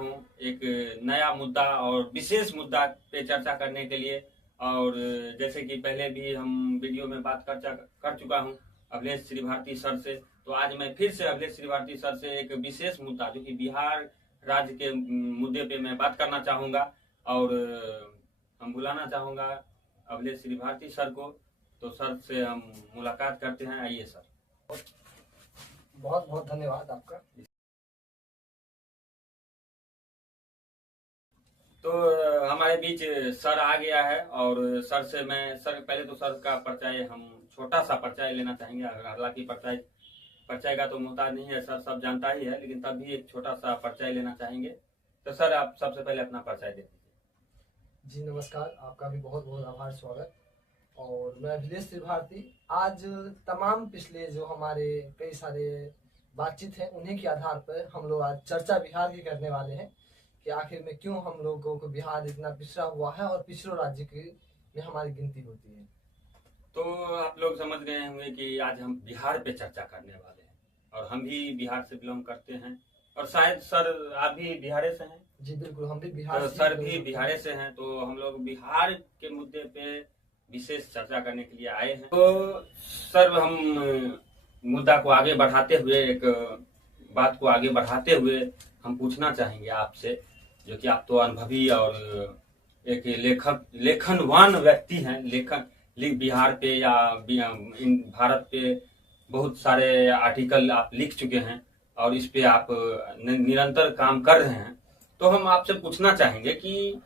हूँ एक नया मुद्दा और विशेष मुद्दा पे चर्चा करने के लिए। और जैसे कि पहले भी हम वीडियो में बात कर चुका हूँ अभिलेष श्री भारती सर से, तो आज मैं फिर से अभिलेष श्री भारती सर से एक विशेष मुद्दा जो कि बिहार राज्य के मुद्दे पे मैं बात करना चाहूँगा और हम बुलाना चाहूँगा अभिलेष श्री भारती सर को। तो सर से हम मुलाकात करते हैं। आइए सर। बहुत बहुत धन्यवाद आपका। तो हमारे बीच सर आ गया है और सर से मैं पहले तो सर का परिचय हम छोटा सा परिचय लेना चाहेंगे। हालांकि परिचय का तो मोहताज नहीं है, सर सब जानता ही है, लेकिन तब भी एक छोटा सा परिचय लेना चाहेंगे। तो सर आप सबसे पहले अपना परिचय दे दीजिए। जी नमस्कार, आपका भी बहुत बहुत आभार, स्वागत। और मैं अभिलेष श्री भारती आज तमाम पिछले जो हमारे कई सारे बातचीत हैं उन्हीं के आधार पर हम लोग आज चर्चा बिहार की करने वाले हैं कि आखिर में क्यों हम लोगों को बिहार इतना पिछड़ा हुआ है और पिछड़ों राज्य की में हमारी गिनती होती है। तो आप लोग समझ गए होंगे कि आज हम बिहार पे चर्चा करने वाले हैं और हम भी बिहार से बिलोंग करते हैं और शायद सर आप भी बिहार से हैं। जी बिल्कुल, हम भी बिहार से सर भी बिहार से हैं। तो हम लोग बिहार के मुद्दे पे विशेष चर्चा करने के लिए आए हैं। तो सर हम मुद्दा को आगे बढ़ाते हुए एक बात को आगे बढ़ाते हुए हम पूछना चाहेंगे आपसे, जो कि आप तो अनुभवी और एक लेखनवान व्यक्ति हैं। बिहार पे या भारत पे बहुत सारे आर्टिकल आप लिख चुके हैं और इस पे आप निरंतर काम कर रहे हैं। तो हम आपसे पूछना चाहेंगे कि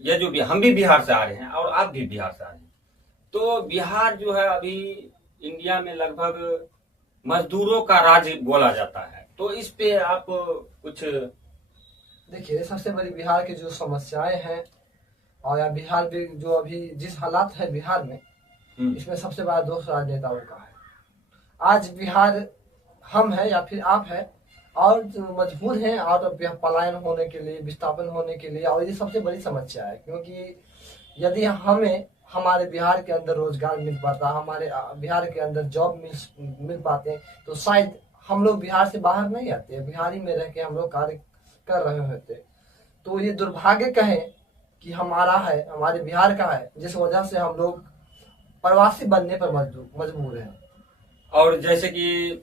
यह जो हम भी बिहार से आ रहे हैं और आप भी बिहार से आ रहे हैं, तो बिहार जो है अभी इंडिया में लगभग मजदूरों का राज्य बोला जाता है। तो इस पे आप कुछ देखिए, सबसे बड़ी बिहार की जो समस्याएं हैं और या बिहार के जो अभी जिस हालात है बिहार में, इसमें सबसे बड़ा दोष राजनेताओं का है। आज बिहार हम है या फिर आप है और मजबूर हैं आउट ऑफ पलायन होने के लिए, विस्थापन होने के लिए, और ये सबसे बड़ी समस्या है। क्योंकि यदि हमें हमारे बिहार के अंदर रोजगार मिल पाता, हमारे बिहार के अंदर जॉब मिल पाते, तो शायद हम लोग बिहार से बाहर नहीं आते, बिहार ही में रह के हम लोग कार्य कर रहे होते। तो ये दुर्भाग्य कहें कि हमारा है, हमारे बिहार का है, जिस वजह से हम लोग प्रवासी बनने पर मजबूर हैं। और जैसे कि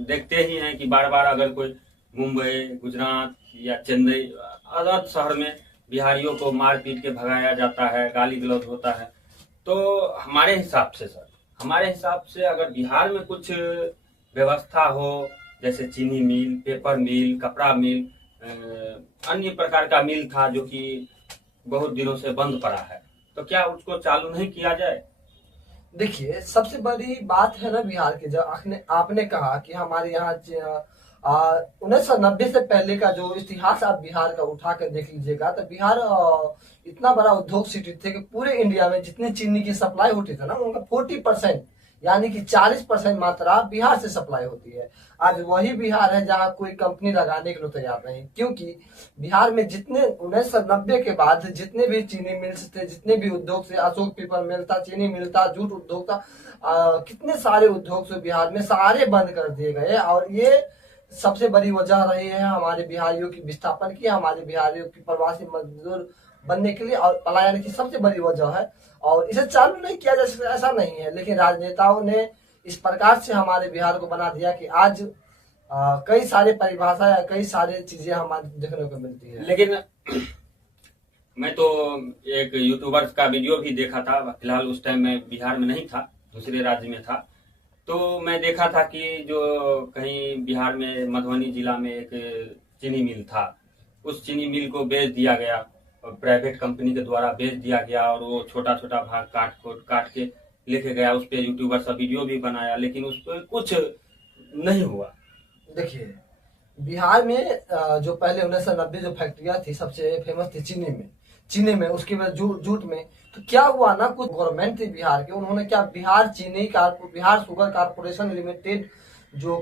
देखते ही हैं कि बार बार अगर कोई मुंबई, गुजरात या चेन्नई आजाद शहर में बिहारियों को मार पीट के भगाया जाता है, गाली गलौज होता है। तो हमारे हिसाब से सर, हमारे हिसाब से अगर बिहार में कुछ व्यवस्था हो, जैसे चीनी मिल, पेपर मिल, कपड़ा मिल, अन्य प्रकार का मिल था जो कि बहुत दिनों से बंद पड़ा है, तो क्या उसको चालू नहीं किया जाए? देखिए, सबसे बड़ी बात है ना बिहार की, जब आपने कहा कि हमारे यहाँ 1990 से पहले का जो इतिहास आप बिहार का उठा कर देख लीजिएगा, तो बिहार इतना बड़ा उद्योग सिटी थे कि पूरे इंडिया में जितनी चीनी की सप्लाई होती थी ना, उनका 40% यानी कि 40% मात्रा बिहार से सप्लाई होती है। आज वही बिहार है जहाँ कोई कंपनी लगाने के लिए तैयार नहीं, क्योंकि बिहार में जितने 1990 के बाद जितने भी चीनी मिल्स थे, जितने भी उद्योग थे, अशोक पीपल मिल था, चीनी मिल था, जूट उद्योग था, कितने सारे उद्योग से बिहार में सारे बंद कर दिए गए। और ये सबसे बड़ी वजह रही है हमारे बिहारियों की विस्थापन की, हमारे बिहारियों की प्रवासी मजदूर बनने के लिए और पलायन की सबसे बड़ी वजह है। और इसे चालू नहीं किया जा सकता ऐसा नहीं है, लेकिन राजनेताओं ने इस प्रकार से हमारे बिहार को बना दिया कि आज कई सारे परिभाषा या कई सारे चीजें हमारे देखने को मिलती है। लेकिन मैं तो एक यूट्यूबर का वीडियो भी देखा था, फिलहाल उस टाइम मैं बिहार में नहीं था, दूसरे राज्य में था। तो मैं देखा था कि जो कहीं बिहार में मधुबनी जिला में एक चीनी मिल था, उस चीनी मिल को बेच दिया गया, प्राइवेट कंपनी के द्वारा बेच दिया गया और वो छोटा छोटा भाग काट के लेके गया। उस पे यूट्यूबर सब वीडियो भी बनाया, लेकिन उस पर कुछ नहीं हुआ। देखिए, बिहार में जो पहले 1990 जो फैक्ट्रियां थी सबसे फेमस थी चीनी में, उसके बाद जूट में। तो क्या हुआ ना, कुछ गवर्नमेंट थी बिहार के, उन्होंने क्या बिहार शुगर कारपोरेशन लिमिटेड जो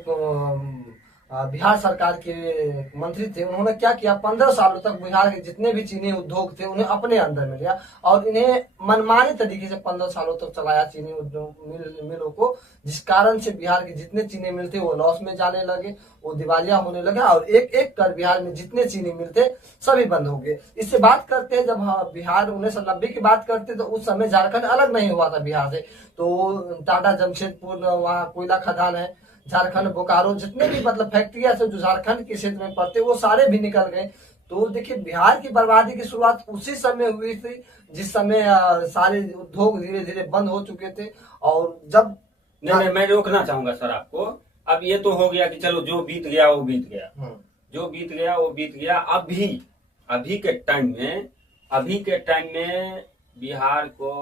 बिहार सरकार के मंत्री थे, उन्होंने क्या किया, 15 सालों तक बिहार के जितने भी चीनी उद्योग थे उन्हें अपने अंदर में लिया और इन्हें मनमाने तरीके से 15 सालों तक चलाया चीनी उद्योग मिलों को, जिस कारण से बिहार के जितने चीनी मिल थे वो लॉस में जाने लगे, वो दिवालिया होने लगा और एक एक कर बिहार में जितने चीनी मिल थे सभी बंद हो गए। इससे बात करते हैं जब बिहार 1990 की बात करते तो उस समय झारखंड अलग नहीं हुआ था बिहार से। तो टाटा जमशेदपुर वहाँ कोयला खदान है, झारखंड बोकारो जितने भी मतलब फैक्ट्रियां से जो झारखंड के क्षेत्र में पड़ते वो सारे भी निकल गए। तो देखिए बिहार की बर्बादी की शुरुआत उसी समय हुई थी जिस समय सारे उद्योग धीरे धीरे बंद हो चुके थे। और जब नहीं, मैं रोकना चाहूंगा सर आपको। अब ये तो हो गया कि चलो जो बीत गया वो बीत गया, जो बीत गया वो बीत गया। अभी के टाइम में बिहार को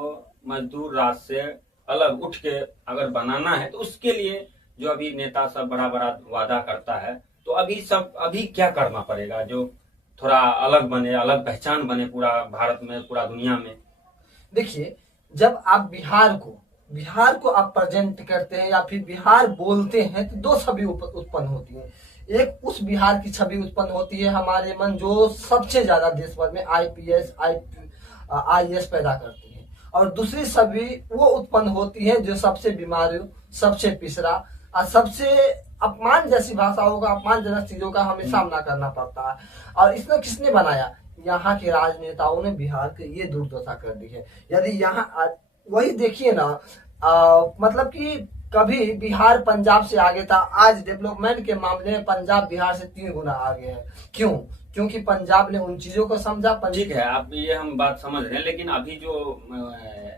मजदूर राज से अलग उठ के अगर बनाना है तो उसके लिए जो अभी नेता सब बड़ा बड़ा वादा करता है, तो अभी क्या करना पड़ेगा जो थोड़ा अलग बने, अलग पहचान बने पूरा भारत में, पूरा दुनिया में। देखिए जब आप बिहार को आप प्रेजेंट करते हैं या फिर बिहार बोलते हैं तो दो छवि उत्पन्न होती है। एक उस बिहार की छवि उत्पन्न होती है हमारे मन जो सबसे ज्यादा देश भर में IPS IAS पैदा करती है, और दूसरी छवि वो उत्पन्न होती है जो सबसे बीमार, सबसे पिछड़ा और सबसे अपमान जैसी भाषाओं का, अपमानजनक चीजों का हमें सामना करना पड़ता है। और इसमें किसने बनाया? यहाँ के राजनेताओं ने बिहार की ये दुर्दशा कर दी है। यदि यहाँ वही देखिए ना, मतलब कि कभी बिहार पंजाब से आगे था, आज डेवलपमेंट के मामले में पंजाब बिहार से 3 गुना आगे है। क्यों? क्योंकि पंजाब ने उन चीजों को समझा। ठीक है, आप ये हम बात समझ रहे हैं, लेकिन अभी जो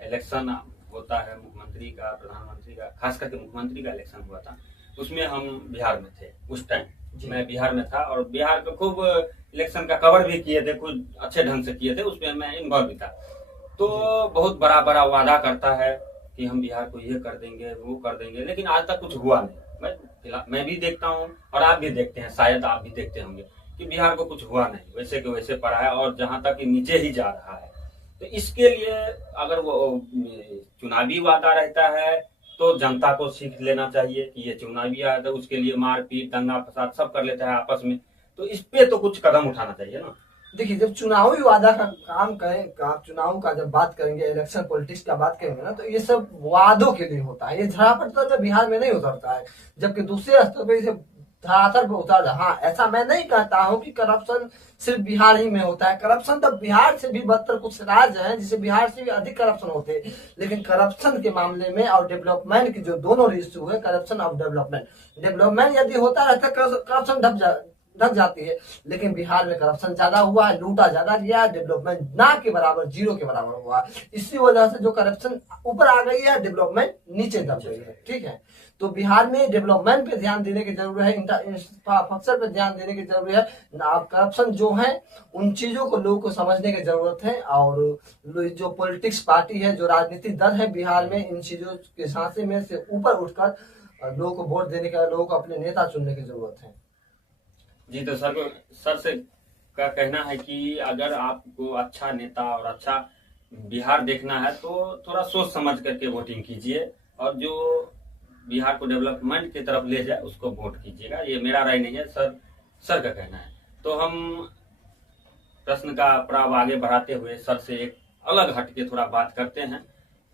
इलेक्शन होता है मुख्यमंत्री का, प्रधानमंत्री का, खास करके मुख्यमंत्री का इलेक्शन हुआ था, उसमें हम बिहार में थे। उस टाइम मैं बिहार में था और बिहार का खूब इलेक्शन का कवर भी किए थे, कुछ अच्छे ढंग से किए थे, उसमें मैं इन्वॉल्व भी था। तो बहुत बड़ा बड़ा वादा करता है कि हम बिहार को ये कर देंगे, वो कर देंगे, लेकिन आज तक कुछ हुआ नहीं। मैं भी देखता हूँ और आप भी देखते हैं, शायद आप भी देखते होंगे कि बिहार को कुछ हुआ नहीं, वैसे के वैसे पड़ा है और जहां तक नीचे ही जा रहा है। तो इसके लिए अगर वो चुनावी वादा रहता है तो जनता को सीख लेना चाहिए कि ये चुनावी वादा, उसके लिए मारपीट, दंगा फसाद सब कर लेता है आपस में, तो इस पे तो कुछ कदम उठाना चाहिए ना। देखिए जब चुनावी वादा का काम करें, चुनाव का जब बात करेंगे, इलेक्शन पॉलिटिक्स का बात करेंगे ना, तो ये सब वादों के लिए होता है। ये धरापट तो बिहार में नहीं उतरता है, जबकि दूसरे स्तर पर इसे धरातल पर उतर रहा। हाँ, ऐसा मैं नहीं कहता हूँ कि करप्शन सिर्फ बिहार ही में होता है। करप्शन तो बिहार से भी बदतर कुछ राज्य हैं जिसे बिहार से भी अधिक करप्शन होते हैं, लेकिन करप्शन के मामले में और डेवलपमेंट की जो दोनों इश्यू है, करप्शन और डेवलपमेंट यदि होता रहता करप्शन ढक जाती है। लेकिन बिहार में करप्शन ज्यादा हुआ है, लूटा ज्यादा गया है, डेवलपमेंट ना के बराबर, जीरो के बराबर हुआ है। इसी वजह से जो करप्शन ऊपर आ गई है, डेवलपमेंट नीचे दब गई है। ठीक है, तो बिहार में डेवलपमेंट पे ध्यान देने की जरूरत है, इंफ्रास्ट्रक्चर पे ध्यान देने की जरूरत है। करप्शन जो है उन चीजों को लोगों को समझने की जरूरत है, और जो पॉलिटिक्स पार्टी है, जो राजनीतिक दल है बिहार में, इन चीजों के सांसे में से ऊपर उठकर लोगों को वोट देने का, लोगों को अपने नेता चुनने की जरूरत है। जी, तो सर से का कहना है कि अगर आपको अच्छा नेता और अच्छा बिहार देखना है तो थोड़ा सोच समझ करके वोटिंग कीजिए, और जो बिहार को डेवलपमेंट की तरफ ले जाए उसको वोट कीजिएगा। ये मेरा राय नहीं है, सर का कहना है। तो हम प्रश्न का प्राव आगे बढ़ाते हुए सर से एक अलग हट के थोड़ा बात करते हैं,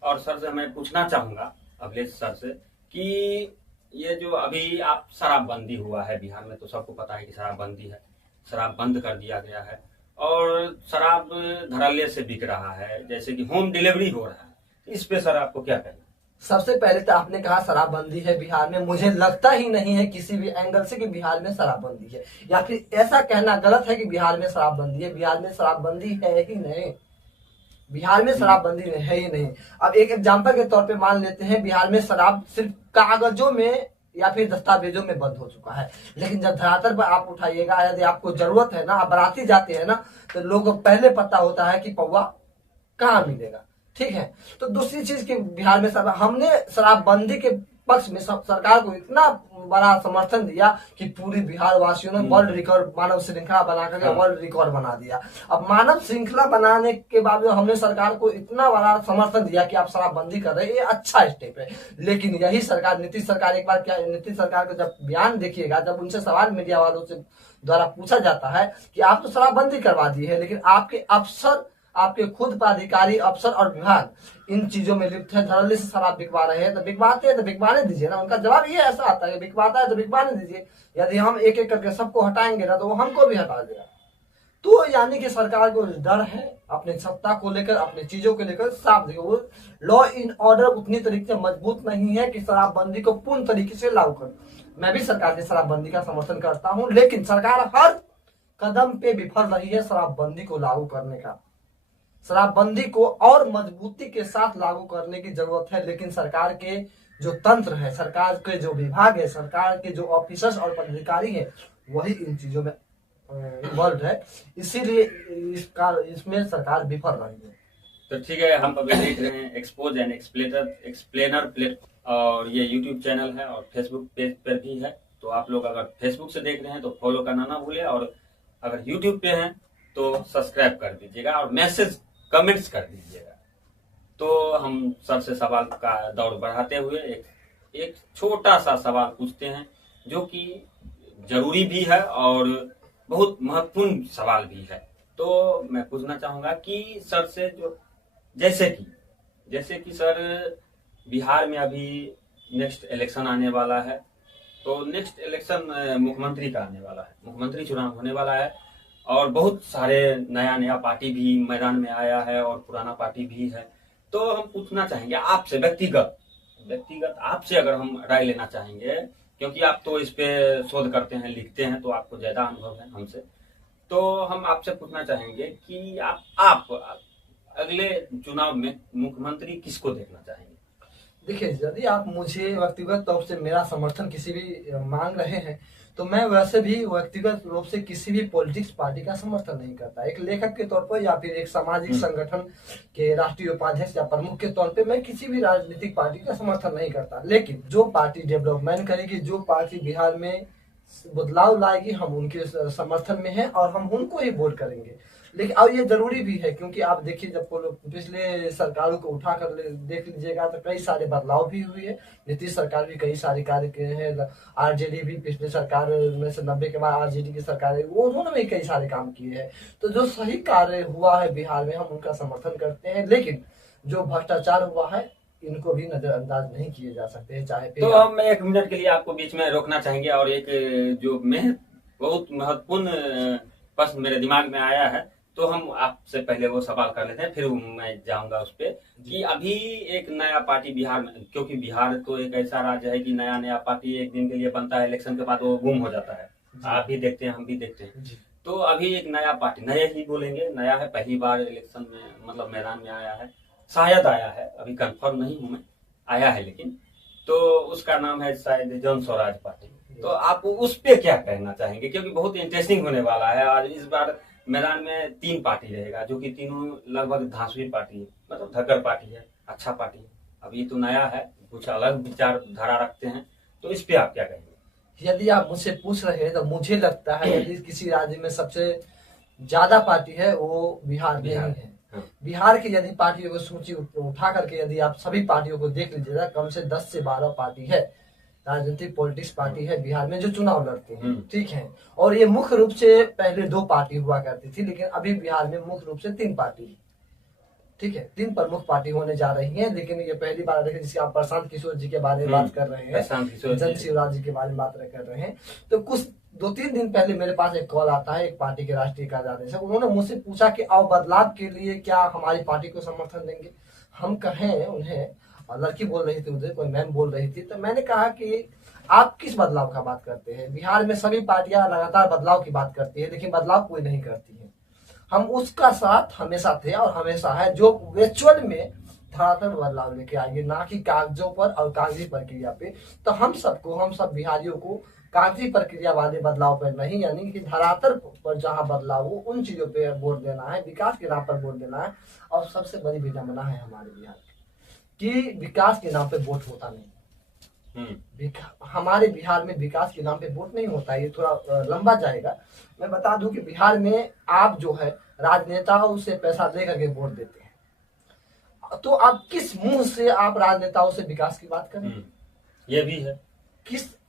और सर से मैं पूछना चाहूंगा, अखिलेश सर से, कि ये जो अभी आप शराबबंदी हुआ है बिहार में, तो सबको पता है कि शराबबंदी है, शराब बंद कर दिया गया है, और शराब धड़ल्ले से बिक रहा है, जैसे कि होम डिलीवरी हो रहा है। इस पे सर आपको क्या कहना? सबसे पहले तो आपने कहा शराबबंदी है बिहार में, मुझे लगता ही नहीं है किसी भी एंगल से कि बिहार में शराबबंदी है, या फिर ऐसा कहना गलत है कि बिहार में शराबबंदी है। बिहार में शराबबंदी है ही नहीं, बिहार में शराबबंदी है ही नहीं। अब एक एग्जांपल के तौर पे मान लेते हैं, बिहार में शराब सिर्फ कागजों में या फिर दस्तावेजों में बंद हो चुका है, लेकिन जब धरातल पर आप उठाइएगा, यदि आपको जरूरत है ना, आप बाराती जाते हैं ना, तो लोगों को पहले पता होता है कि पौवा कहाँ मिलेगा। ठीक है, तो दूसरी चीज की बिहार में हमने शराबबंदी के पक्ष में सरकार को इतना बड़ा समर्थन दिया कि पूरी बिहार वासियों ने वर्ल्ड रिकॉर्ड मानव श्रृंखला बना करके वर्ल्ड रिकॉर्ड बना दिया। अब मानव श्रृंखला बनाने के बावजूद हमने सरकार को इतना बड़ा समर्थन दिया कि आप शराबबंदी कर रहे हैं, ये अच्छा स्टेप है। लेकिन यही सरकार, नीतीश सरकार, एक बार क्या नीतीश सरकार को जब बयान देखिएगा, जब उनसे सवाल मीडिया वालों से द्वारा पूछा जाता है कि आप तो शराबबंदी करवा दी है, लेकिन आपके अफसर, आपके खुद पदाधिकारी, अफसर और विभाग इन चीजों में लिप्त है, धड़ल्ले से शराब बिकवा रहे हैं, तो बिकवाते हैं तो बिकवाने दीजिए ना। उनका जवाब ये ऐसा आता है, बिकवाता है तो बिकवाने दीजिए, यदि हम एक एक करके सबको हटाएंगे ना तो वो हमको भी हटा देगा। तो यानी कि सरकार को डर है अपनी सत्ता को लेकर, अपनी चीजों को लेकर। साफ देखो, वो लॉ इन ऑर्डर उतनी तरीके से मजबूत नहीं है कि शराबबंदी को पूर्ण तरीके से लागू कर। मैं भी सरकार की शराबबंदी का समर्थन करता हूं, लेकिन सरकार हर कदम पे विफल रही है शराबबंदी को लागू करने का। शराबबंदी को और मजबूती के साथ लागू करने की जरूरत है, लेकिन सरकार के जो तंत्र है, सरकार के जो विभाग है, सरकार के जो ऑफिसर्स और पदाधिकारी है, वही इन चीजों में इन्वॉल्व है, इसीलिए इसमें सरकार विफल रही है। तो ठीक है, हम अभी देख रहे हैं एक्सपोज एंड एक्सप्लेनर प्लेटफॉर्म, और ये यूट्यूब चैनल है और फेसबुक पेज पर भी है। तो आप लोग अगर फेसबुक से देख रहे हैं तो फॉलो करना ना भूलें, और अगर यूट्यूब पे हैं तो सब्सक्राइब कर दीजिएगा और मैसेज कमेंट्स कर दीजिएगा। तो हम सर से सवाल का दौर बढ़ाते हुए एक छोटा सा सवाल पूछते हैं, जो कि जरूरी भी है और बहुत महत्वपूर्ण सवाल भी है। तो मैं पूछना चाहूंगा कि सर से, जो जैसे कि सर, बिहार में अभी नेक्स्ट इलेक्शन आने वाला है, तो नेक्स्ट इलेक्शन मुख्यमंत्री का आने वाला है, मुख्यमंत्री चुनाव होने वाला है, और बहुत सारे नया पार्टी भी मैदान में आया है और पुराना पार्टी भी है। तो हम पूछना चाहेंगे आपसे, व्यक्तिगत आपसे अगर हम राय लेना चाहेंगे, क्योंकि आप तो इस पे शोध करते हैं, लिखते हैं, तो आपको ज्यादा अनुभव है हमसे। तो हम आपसे पूछना चाहेंगे कि आप अगले चुनाव में मुख्यमंत्री किसको देखना चाहेंगे? देखिए, यदि आप मुझे व्यक्तिगत तौर से मेरा समर्थन किसी भी मांग रहे हैं, तो मैं वैसे भी व्यक्तिगत रूप से किसी भी पॉलिटिक्स पार्टी का समर्थन नहीं करता। एक लेखक के तौर पर या फिर एक सामाजिक संगठन के राष्ट्रीय उपाध्यक्ष या प्रमुख के तौर पे मैं किसी भी राजनीतिक पार्टी का समर्थन नहीं करता। लेकिन जो पार्टी डेवलपमेंट करेगी, जो पार्टी बिहार में बदलाव लाएगी, हम उनके समर्थन में हैं और हम उनको ही वोट करेंगे। लेकिन अब ये जरूरी भी है, क्योंकि आप देखिए, जब पिछले सरकारों को उठा कर देख लीजिएगा तो कई सारे बदलाव भी हुए हैं। नीतीश सरकार भी कई सारे कार्य किए हैं, आरजेडी भी पिछले सरकार में से 90 के बाद आरजेडी की सरकार है, वो उन्होंने भी कई सारे काम किए हैं। तो जो सही कार्य हुआ है बिहार में, हम उनका समर्थन करते हैं। लेकिन जो भ्रष्टाचार हुआ है, इनको भी नजरअंदाज नहीं किए जा सकते, चाहे। तो हम 1 मिनट के लिए आपको बीच में रोकना चाहेंगे, और एक जो बहुत महत्वपूर्ण प्रश्न मेरे दिमाग में आया है, तो हम आपसे पहले वो सवाल कर लेते हैं, फिर मैं जाऊंगा उस पे कि अभी एक नया पार्टी बिहार में, क्योंकि बिहार तो एक ऐसा राज्य है कि नया पार्टी एक दिन के लिए बनता है, इलेक्शन के बाद वो गुम हो जाता है। आप भी देखते हैं, हम भी देखते हैं। तो अभी एक नया पार्टी, नया ही बोलेंगे, नया है, पहली बार इलेक्शन में मतलब मैदान में आया है, शायद आया है, अभी कंफर्म नहीं हूं मैं, आया है लेकिन। तो उसका नाम है शायद जन स्वराज पार्टी। तो आप उस पे क्या कहना चाहेंगे, क्योंकि बहुत इंटरेस्टिंग होने वाला है। आज इस बार मैदान में 3 पार्टी रहेगा, जो कि तीनों लगभग धांसवी पार्टी है, मतलब धक्कर पार्टी है, अच्छा पार्टी है। अब ये तो नया है, कुछ अलग विचारधारा रखते हैं, तो इस पे आप क्या कहेंगे? यदि आप मुझसे पूछ रहे हैं तो मुझे लगता है यदि किसी राज्य में सबसे ज्यादा पार्टी है वो बिहार में ही है। बिहार की यदि पार्टियों को सूची उठा करके यदि आप सभी पार्टियों को देख लीजिएगा, कम से 10 से 12 पार्टी है, राजनीतिक पॉलिटिक्स पार्टी है बिहार में जो चुनाव लड़ती है। ठीक है, और ये मुख्य रूप से पहले 2 पार्टी हुआ करती थी, लेकिन अभी बिहार में मुख्य रूप से 3 पार्टी, ठीक है, 3 प्रमुख पार्टी होने जा रही है। लेकिन ये पहली बार देखिए, जिसके आप प्रशांत किशोर जी के बारे में बात कर रहे हैं, जन शिवराज जी के बारे में बात कर रहे हैं, तो कुछ 2-3 दिन पहले मेरे पास एक कॉल आता है एक पार्टी के राष्ट्रीय कार्यालय। उन्होंने मुझसे पूछा कि आओ बदलाव के लिए क्या हमारी पार्टी को समर्थन देंगे। हम कहें उन्हें, लड़की बोल रही थी मुझे, कोई मैम बोल रही थी, तो मैंने कहा कि आप किस बदलाव का बात करते हैं? बिहार में सभी पार्टियां लगातार बदलाव की बात करती है, लेकिन बदलाव कोई नहीं करती है। हम उसका साथ हमेशा थे और हमेशा है, जो वर्चुअल में धरातल बदलाव लेके आएंगे, ना कि कागजों पर और कागजी प्रक्रिया पे। तो हम सब बिहारियों को कागजी प्रक्रिया वाले बदलाव पर नहीं, यानी कि धरातल पर जहां बदलाव हो उन चीजों पे वोट देना है, विकास के नाम पर वोट देना है। और सबसे बड़ी विडंबना है हमारे बिहार की कि विकास के नाम पे वोट होता नहीं। हमारे बिहार में विकास के नाम पे वोट नहीं होता है। ये थोड़ा लंबा जाएगा। मैं बता दूं कि बिहार में आप जो है राजनेताओं से पैसा दे करके वोट देते हैं, तो आप किस मुंह से आप राजनेताओं से विकास की बात करें? ये भी है।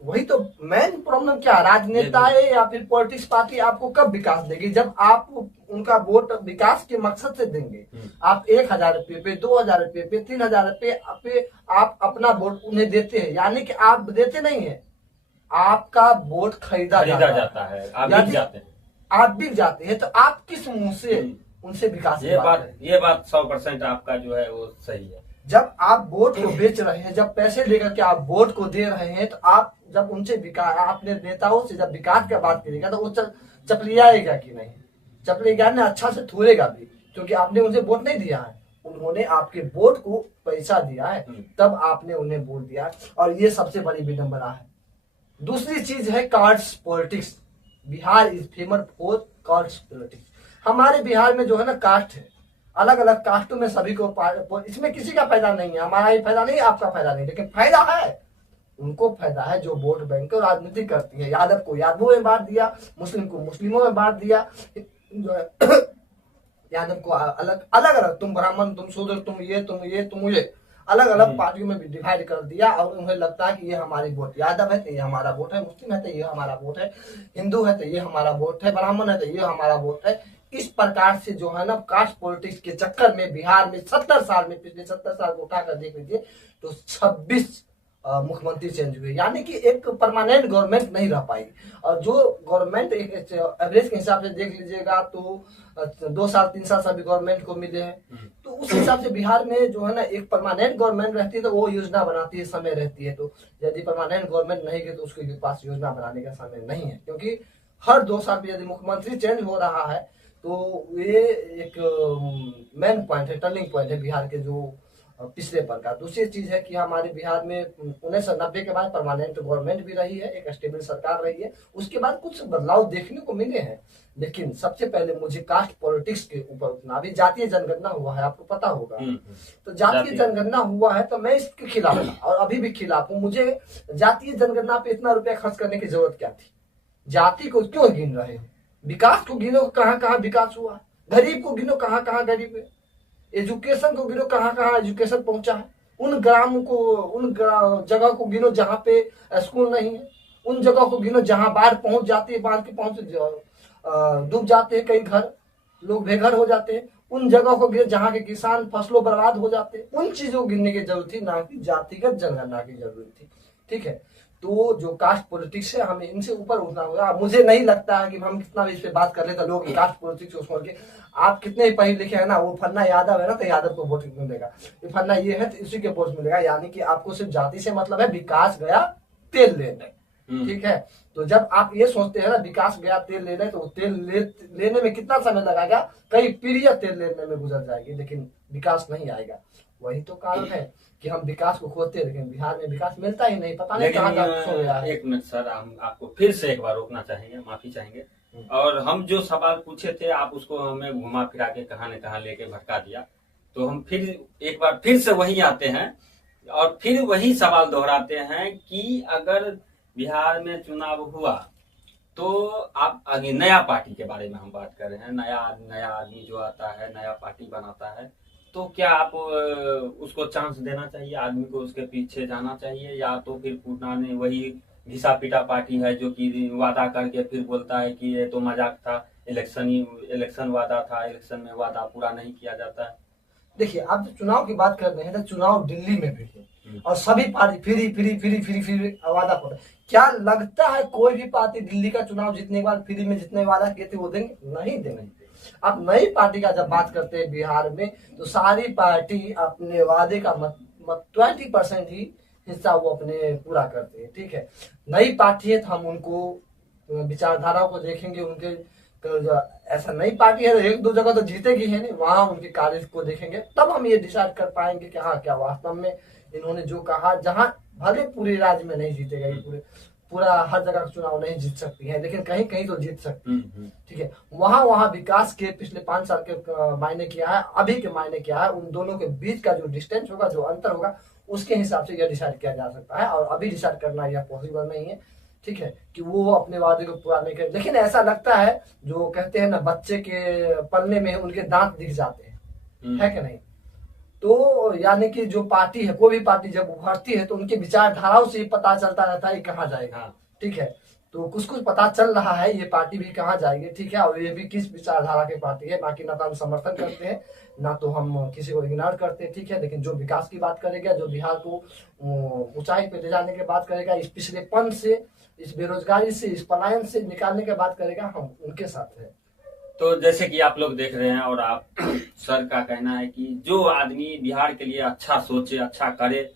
वही तो मेन प्रॉब्लम क्या है, राजनेताएं या फिर पॉलिटिक्स पार्टी आपको कब विकास देगी? जब आप उनका वोट विकास के मकसद से देंगे। आप 1,000 रुपये पे, 2,000 रुपये पे, 3,000 रुपये पे आप अपना वोट उन्हें देते हैं, यानी कि आप देते नहीं है, आपका वोट खरीदा जाता है। आप बिक जाते हैं। तो आप किस मुंह से उनसे विकास? ये बात 100% आपका जो है वो सही है। जब आप वोट को बेच रहे हैं, जब पैसे लेकर के आप वोट को दे रहे हैं, तो आप जब उनसे विकास, अपने नेताओं से जब विकास की बात करेगा तो वो चपलियाएगा कि नहीं? चपलियाएगा ना, अच्छा से थूरेगा भी, क्योंकि आपने उनसे वोट नहीं दिया है। उन्होंने आपके वोट को पैसा दिया है, तब आपने उन्हें वोट दिया। और ये सबसे बड़ी विडंबना है। दूसरी चीज है caste politics. Bihar is famous for caste politics. हमारे बिहार में जो है ना कास्ट है, अलग अलग कास्टों में सभी को, इसमें किसी का फायदा नहीं है। हमारा ही फायदा नहीं, आपका फायदा नहीं, लेकिन फायदा है उनको, फायदा है जो वोट बैंक को राजनीति करती है। यादव को यादवों में बांट दिया, मुस्लिम को मुस्लिमों में बांट दिया, यादव को अलग अलग, तुम ब्राह्मण, तुम शूद्र, तुम ये अलग अलग पार्टियों में भी डिवाइड कर दिया। और उन्हें लगता है कि ये हमारी वोट, यादव है तो ये हमारा वोट है, मुस्लिम है तो ये हमारा वोट है, हिंदू है तो ये हमारा वोट है, ब्राह्मण है तो ये हमारा वोट है। इस प्रकार से जो है ना कास्ट पॉलिटिक्स के चक्कर में बिहार में 70 साल में, पिछले 70 साल को उठाकर देख लीजिए तो 26 मुख्यमंत्री चेंज हुए, यानी कि एक परमानेंट गवर्नमेंट नहीं रह पाई। और जो गवर्नमेंट एक एवरेज के हिसाब से देख लीजिएगा तो 2 साल 3 साल सभी गवर्नमेंट को मिले हैं। तो उस हिसाब से बिहार में जो है ना एक परमानेंट गवर्नमेंट रहती है तो वो योजना बनाती है, समय रहती है। तो यदि परमानेंट गवर्नमेंट नहीं है तो उसके पास योजना बनाने का समय नहीं है, क्योंकि हर 2 साल में यदि मुख्यमंत्री चेंज हो रहा है तो ये एक मेन पॉइंट है, टर्निंग पॉइंट है बिहार के जो पिछले पर का। दूसरी चीज है कि हमारे बिहार में 1990 के बाद परमानेंट गवर्नमेंट भी रही है, एक स्टेबल सरकार रही है। उसके बाद कुछ बदलाव देखने को मिले हैं, लेकिन सबसे पहले मुझे कास्ट पॉलिटिक्स के ऊपर उठना। अभी जातीय जनगणना हुआ है, आपको पता होगा। तो जातीय जनगणना हुआ है तो मैं इसके खिलाफ था और अभी भी खिलाफ हूँ। मुझे जातीय जनगणना पे इतना रुपया खर्च करने की जरूरत क्या थी? जाति को क्यों गिन रहे हो? विकास को गिनो, कहाँ कहाँ विकास हुआ। गरीब को गिनो, कहाँ कहाँ गरीब है। एजुकेशन को गिनो, कहाँ कहाँ एजुकेशन पहुंचा है। उन ग्राम को, उन जगह को गिनो जहाँ पे स्कूल नहीं है। उन जगह को गिनो जहाँ बाढ़ पहुंच जाती है, बाढ़ के पहुंच डूब जाते हैं, कई घर लोग बेघर हो जाते हैं। उन जगह को गिनो जहाँ के किसान फसलों बर्बाद हो जाते हैं। उन चीजों को गिनने की जरूरत थी, ना कि जातिगत जनगणना की जरूरत थी। ठीक है, तो जो कास्ट पॉलिटिक्स है हमें इनसे ऊपर उठना होगा। मुझे नहीं लगता है कि हम कितना भी इस पे बात कर ले तो लोग कास्ट पॉलिटिक्स को छोड़ के, आप कितने ही पढ़े लिखे हैं ना, वो फन्ना यादव है ना तो यादव को वोट मिलेगा, ये फन्ना ये है तो इसी के वोट मिलेगा। यानी कि आपको सिर्फ जाति से मतलब है, विकास गया तेल लेने। ठीक है, तो जब आप ये सोचते हैं ना विकास गया तेल लेने, तो तेल लेने में कितना समय लगाएगा? कई पीढ़ियां तेल लेने में गुजर जाएगी, लेकिन विकास नहीं आएगा। वही तो कारण है कि हम विकास को खोजते हैं, लेकिन बिहार में विकास मिलता ही नहीं। पता नहीं कहाँ सो गया है। 1 मिनट सर, हम आपको फिर से एक बार रोकना चाहेंगे, माफी चाहेंगे। और हम जो सवाल पूछे थे आप उसको हमें घुमा फिरा के कहाँ न कहाँ लेके भटका दिया। तो हम फिर एक बार फिर से वही आते हैं और फिर वही सवाल दोहराते हैं कि अगर बिहार में चुनाव हुआ तो आप आगे नया पार्टी के बारे में हम बात कर रहे हैं। नया आदमी जो आता है, नया पार्टी बनाता है, तो क्या आप उसको चांस देना चाहिए? आदमी को उसके पीछे जाना चाहिए, या तो फिर पुराने वही घिसा पीटा पार्टी है जो कि वादा करके फिर बोलता है कि ये तो मजाक था, इलेक्शन वादा था, इलेक्शन में वादा पूरा नहीं किया जाता है। देखिए, आप चुनाव की बात कर रहे हैं तो चुनाव दिल्ली में भी है और सभी पार्टी फ्री वादा कर रहे हैं। क्या लगता है कोई भी पार्टी दिल्ली का चुनाव जीतने के बाद फ्री में जितने वादा किए थे वो देंगे? नहीं देंगे। अब नई पार्टी का जब बात करते हैं बिहार में, तो सारी पार्टी अपने वादे का 20% ही हिस्सा वो अपने पूरा करते हैं। ठीक है, नई पार्टी है तो हम उनको विचारधारा को देखेंगे, उनके ऐसा नई पार्टी है तो 1-2 जगह तो जीतेगी है नहीं, वहां उनके कार्य को देखेंगे, तब हम ये डिसाइड कर पाएंगे कि हाँ क्या वास्तव में इन्होंने जो कहा। जहां भले पूरे राज्य में नहीं जीतेगा, पूरा हर जगह चुनाव नहीं जीत सकती है, लेकिन कहीं कहीं तो जीत सकती है। ठीक है, वहां विकास के पिछले 5 साल के मायने क्या है, अभी के मायने क्या है, उन दोनों के बीच का जो डिस्टेंस होगा, जो अंतर होगा, उसके हिसाब से यह डिसाइड किया जा सकता है, और अभी डिसाइड करना यह पॉसिबल नहीं है, ठीक है, कि वो अपने वादे को पूरा नहीं करे। लेकिन ऐसा लगता है, जो कहते हैं ना, बच्चे के पलने में उनके दांत दिख जाते हैं, है कि नहीं। तो यानी कि जो पार्टी है, कोई भी पार्टी जब उभरती है तो उनके विचारधाराओं से ही पता चलता रहता है कहाँ जाएगा, ठीक है। तो कुछ कुछ पता चल रहा है ये पार्टी भी कहाँ जाएगी, ठीक है, और ये भी किस विचारधारा की पार्टी है, बाकी ना तो हम समर्थन करते हैं ना तो हम किसी को इग्नोर करते हैं, ठीक है। लेकिन जो विकास की बात करेगा, जो बिहार को ऊंचाई पे ले जाने की बात करेगा, इस पिछड़ेपन से, इस बेरोजगारी से, इस पलायन से निकालने की बात करेगा, हम उनके साथ है। तो जैसे कि आप लोग देख रहे हैं, और आप सर का कहना है कि जो आदमी बिहार के लिए अच्छा सोचे, अच्छा करे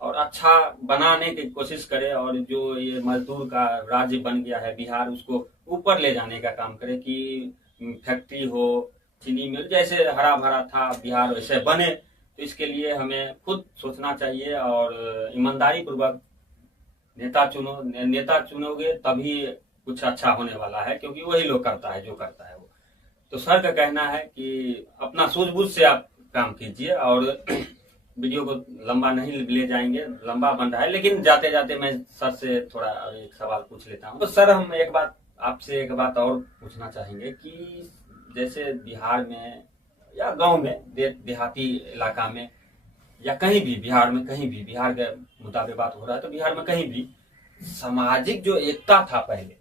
और अच्छा बनाने की कोशिश करे, और जो ये मजदूर का राज्य बन गया है बिहार, उसको ऊपर ले जाने का काम करे, कि फैक्ट्री हो, चीनी मिल, जैसे हरा भरा था बिहार वैसे बने। तो इसके लिए हमें खुद सोचना चाहिए और ईमानदारी पूर्वक नेता चुनोगे तभी कुछ अच्छा होने वाला है, क्योंकि वही लोग करता है जो करता है वो। तो सर का कहना है कि अपना सूझबूझ से आप काम कीजिए, और वीडियो को लंबा नहीं ले जाएंगे, लंबा बन रहा है, लेकिन जाते जाते मैं सर से थोड़ा एक सवाल पूछ लेता हूँ। तो सर, हम आपसे एक बात और पूछना चाहेंगे कि जैसे बिहार में या गांव में, देहाती इलाका में, या कहीं भी बिहार में, कहीं भी बिहार के मुद्दा पे बात हो रहा है, तो बिहार में कहीं भी सामाजिक जो एकता था, पहले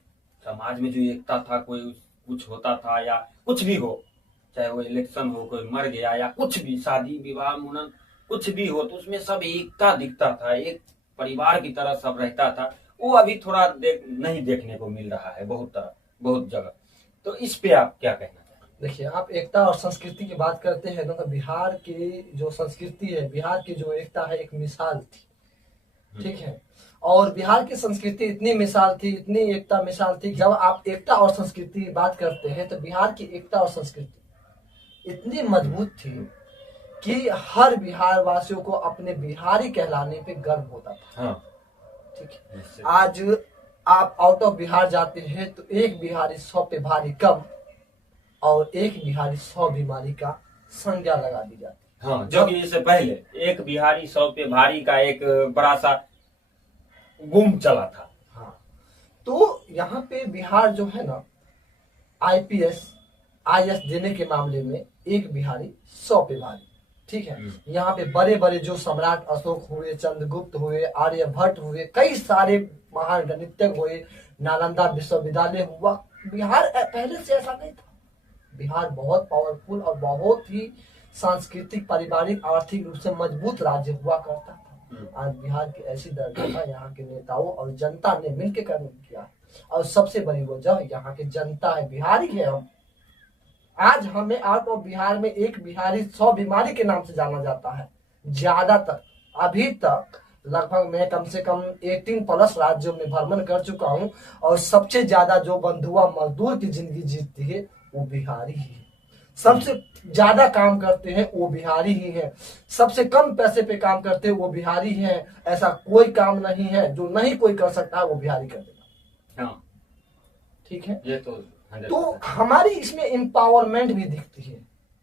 समाज में जो एकता था, कोई कुछ होता था या कुछ भी हो, चाहे वो इलेक्शन हो, कोई मर गया या कुछ भी, शादी विवाह मुंडन कुछ भी हो, तो उसमें सब एकता दिखता था, एक परिवार की तरह सब रहता था। वो अभी थोड़ा नहीं देखने को मिल रहा है बहुत जगह। तो इस पे आप क्या कहना चाहेंगे? देखिए, आप एकता और संस्कृति की बात करते हैं ना, तो बिहार की जो संस्कृति है, बिहार की जो एकता है, एक मिसाल थी, ठीक है। और बिहार की संस्कृति इतनी मिसाल थी, इतनी एकता मिसाल थी। जब आप एकता और संस्कृति की बात करते हैं, तो बिहार की एकता और संस्कृति इतनी मजबूत थी कि हर बिहार वासियों को अपने बिहारी कहलाने पे गर्व होता था। हाँ, ठीक है। आज आप आउट ऑफ बिहार जाते हैं तो एक बिहारी 100 पे भारी कम, और एक बिहारी 100 बीमारी का संज्ञा लगा दी जाती। हाँ, जो कि इससे पहले एक बिहारी 100 पे भारी का एक बड़ा सा गुम चला था। हाँ, तो यहाँ पे बिहार जो है ना, IPS IS देने के मामले में एक बिहारी 100 पे भारी, ठीक है। यहाँ पे बड़े बड़े जो सम्राट अशोक हुए, चंद्रगुप्त हुए, आर्यभट्ट हुए, कई सारे महान गणितज्ञ हुए, नालंदा विश्वविद्यालय हुआ। बिहार पहले से ऐसा नहीं था। बिहार बहुत पावरफुल और बहुत ही सांस्कृतिक, पारिवारिक, आर्थिक रूप से मजबूत राज्य हुआ करता था। आज बिहार की ऐसी दर्जा था, यहाँ के नेताओं और जनता ने मिलकर कर्म किया, और सबसे बड़ी वजह यहाँ की जनता है, बिहारी है हम। आज हमें आउट ऑफ बिहार में एक बिहारी 100 बीमारी के नाम से जाना जाता है। ज्यादातर अभी तक लगभग मैं कम से कम 18+ राज्यों में भ्रमण कर चुका हूँ, और सबसे ज्यादा जो बंधुआ मजदूर की जिंदगी जीतती है वो बिहारी ही है। सबसे ज्यादा काम करते हैं वो बिहारी ही है। सबसे कम पैसे पे काम करते हैं वो बिहारी है। ऐसा कोई काम नहीं है जो नहीं कोई कर सकता है, वो बिहारी कर देगा। हाँ, ठीक है। ये तो हमारी इसमें एम्पावरमेंट भी दिखती है,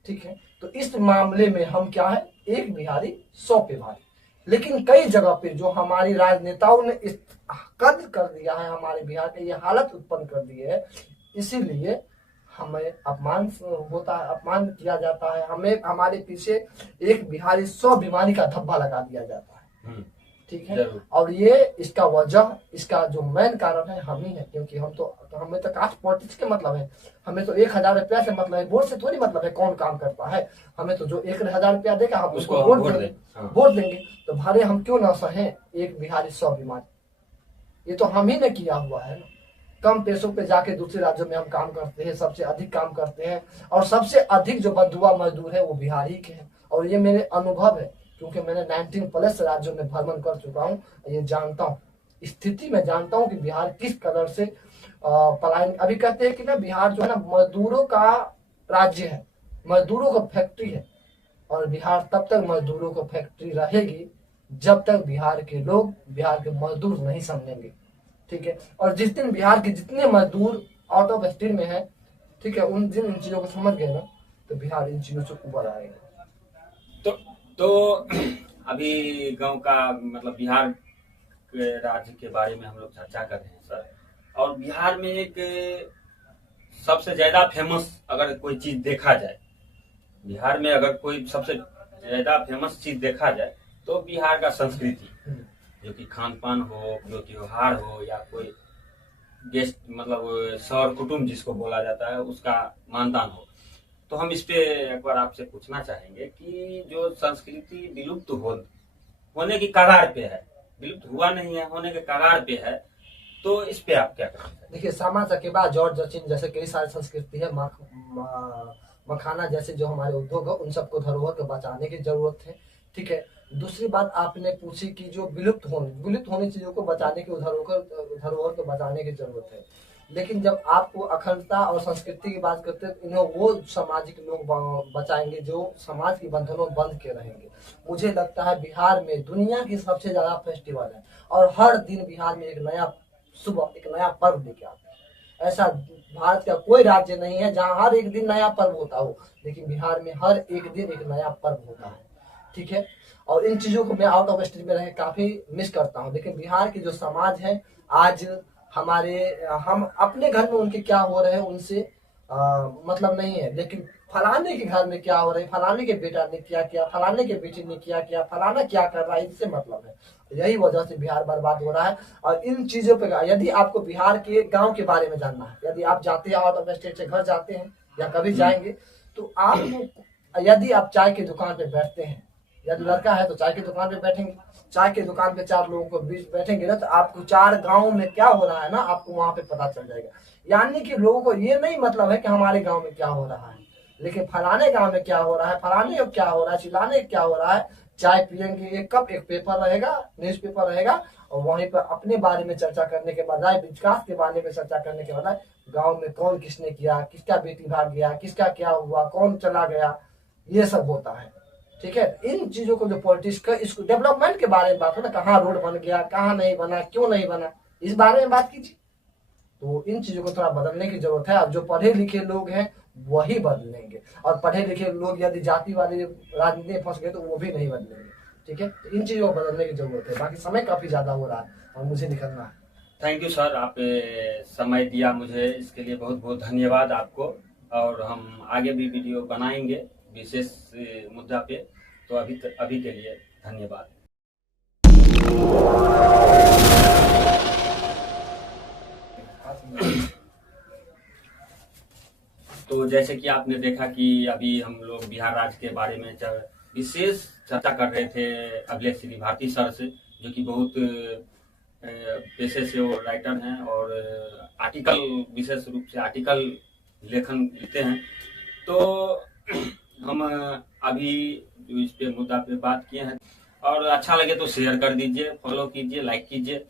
ठीक है। तो इस मामले में हम क्या है, एक बिहारी 100 पे भारी। लेकिन कई जगह पे जो हमारी राजनेताओं ने इस कद कर दिया है, हमारे बिहार के ये हालत उत्पन्न कर दी है, इसीलिए हमें अपमान होता है, अपमान किया जाता है। हमें हमारे पीछे एक बिहारी 100 बीमारी का धब्बा लगा दिया जाता है, ठीक है। और ये इसका वजह, इसका जो मेन कारण है हम ही है, क्योंकि हमें तो कास्ट पॉलिटिक्स के मतलब है। हमें तो 1000 रुपया से मतलब है, वोट से थोड़ी मतलब है कौन काम करता है। हमें तो जो 1000 रुपया देगा हम उसको वोट देंगे। तो भारे हम क्यों ना सहें एक बिहारी 100 बीमारी। ये तो हम ही ने किया हुआ है ना। कम पैसों पे जाके दूसरे राज्यों में हम काम करते हैं, सबसे अधिक काम करते हैं, और सबसे अधिक जो बंधुआ मजदूर है वो बिहारी के हैं। और ये मेरे अनुभव है, क्योंकि मैंने 19+ राज्यों में भ्रमण कर चुका हूँ। ये जानता हूँ, स्थिति में जानता हूँ कि बिहार किस कलर से पलायन। अभी कहते हैं कि ना बिहार जो है ना मजदूरों का राज्य है, मजदूरों का फैक्ट्री है। और बिहार तब तक मजदूरों को फैक्ट्री रहेगी जब तक बिहार के लोग बिहार के मजदूर नहीं समझेंगे, ठीक है। और जिस दिन बिहार के जितने मजदूर आउट ऑफ स्टेट में है, ठीक है, उन दिन इन चीजों को समझ गए ना, तो बिहार इन चीजों से ऊपर आएगा। तो अभी गांव का मतलब बिहार के राज्य के बारे में हम लोग चर्चा कर रहे हैं सर। और बिहार में एक सबसे ज्यादा फेमस अगर कोई चीज देखा जाए, बिहार में अगर कोई सबसे ज्यादा फेमस चीज देखा जाए तो बिहार का संस्कृति, जो कि खान पान हो, जो त्योहार हो, या कोई गेस्ट मतलब सौर कुटुंब जिसको बोला जाता है उसका मानदान हो। तो हम इस पे एक बार आपसे पूछना चाहेंगे कि जो संस्कृति विलुप्त होने की कगार पे है, विलुप्त हुआ नहीं है, होने के कगार पे है, तो इस पे आप क्या कहेंगे? देखिए, सामा चकेबा, जॉर्ज जचिन जैसे कई सारी संस्कृति है, मखाना जैसे जो हमारे उद्योग है, उन सबको धरोहर को बचाने की जरूरत है। ठीक है। दूसरी बात आपने पूछी कि जो विलुप्त होने चीजों को बचाने की, धरोहर को बचाने की जरूरत है। लेकिन जब आपको अखंडता और संस्कृति की बात करते हैं तो इन्हें वो सामाजिक लोग बचाएंगे जो समाज के बंधनों बंध के रहेंगे। मुझे लगता है बिहार में दुनिया की सबसे ज्यादा फेस्टिवल है और हर दिन बिहार में एक नया सुबह, एक नया पर्व लेके आते हैं। ऐसा भारत का कोई राज्य नहीं है जहाँ हर एक दिन नया पर्व होता हो, लेकिन बिहार में हर एक दिन एक नया पर्व होता है। ठीक है। और इन चीजों को मैं आउट ऑफ स्टेट में रह काफी मिस करता हूँ। लेकिन बिहार की जो समाज है आज हम अपने घर में उनके क्या हो रहे हैं उनसे मतलब नहीं है, लेकिन फलाने के घर में क्या हो रहा है, फलाने के बेटा ने क्या किया, फलाने के बेटे ने क्या किया, फलाना क्या कर रहा है, इससे मतलब है। यही वजह से बिहार बर्बाद हो रहा है। और इन चीजों पे यदि आपको बिहार के गांव के बारे में जानना है, यदि आप जाते हैं आउट ऑफ स्टेट से घर जाते हैं या कभी जाएंगे, तो आप यदि आप चाय की दुकान पे बैठते हैं, यदि लड़का है तो चाय की दुकान पे बैठेंगे, चाय की दुकान पे 4 लोगों को बीच बैठेंगे ना, तो आपको 4 गांव में क्या हो रहा है ना, आपको वहां पे पता चल जाएगा। यानी कि लोगों को ये नहीं मतलब है कि हमारे गांव में क्या हो रहा है, लेकिन फलाने गांव में क्या हो रहा है, फलाने को क्या हो रहा है, चिल्लाने क्या हो रहा है। चाय पियेंगे, एक कप, एक पेपर रहेगा, न्यूज़पेपर रहेगा, और वहीं पर अपने बारे में चर्चा करने के बजाय, विकास के बारे में चर्चा करने के बजाय गांव में कौन किसने किया, किसका बेटी भाग गया, किसका क्या हुआ, कौन चला गया, ये सब होता है। ठीक है। इन चीजों को जो पॉलिटिक्स का, इसको डेवलपमेंट के बारे में बात हो ना, कहाँ रोड बन गया, कहाँ नहीं बना, क्यों नहीं बना, इस बारे में बात कीजिए। तो इन चीजों को थोड़ा बदलने की जरूरत है। अब जो पढ़े लिखे लोग हैं वही बदलेंगे, और पढ़े लिखे लोग यदि जाति वाली राजनीति में फंस गए तो वो भी नहीं बदलेंगे। ठीक है। तो इन चीजों को बदलने की जरूरत है। बाकी समय काफी ज्यादा हो रहा है और मुझे निकलना है। थैंक यू सर, आप समय दिया मुझे, इसके लिए बहुत बहुत धन्यवाद आपको। और हम आगे भी वीडियो बनाएंगे विशेष मुद्दा पे। तो अभी के लिए धन्यवाद। तो जैसे कि आपने देखा कि अभी हम लोग बिहार राज्य के बारे में विशेष चर्चा कर रहे थे अभिलेख श्री भारती सर से, जो कि बहुत पेशे से वो राइटर हैं और आर्टिकल, विशेष रूप से आर्टिकल लेखन लिखते हैं। तो हम अभी जो इस पे मुद्दा पे बात किए हैं, और अच्छा लगे तो शेयर कर दीजिए, फॉलो कीजिए, लाइक कीजिए।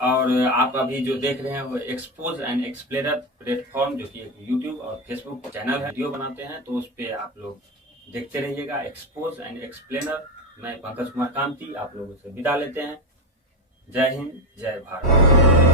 और आप अभी जो देख रहे हैं वो एक्सपोज एंड एक्सप्लेनर प्लेटफॉर्म, जो कि एक यूट्यूब और फेसबुक चैनल है, वीडियो बनाते हैं, तो उस पे आप लोग देखते रहिएगा, एक्सपोज एंड एक्सप्लेनर। मैं पंकज कुमार कामती आप लोगों से विदा लेते हैं। जय हिंद, जय भारत।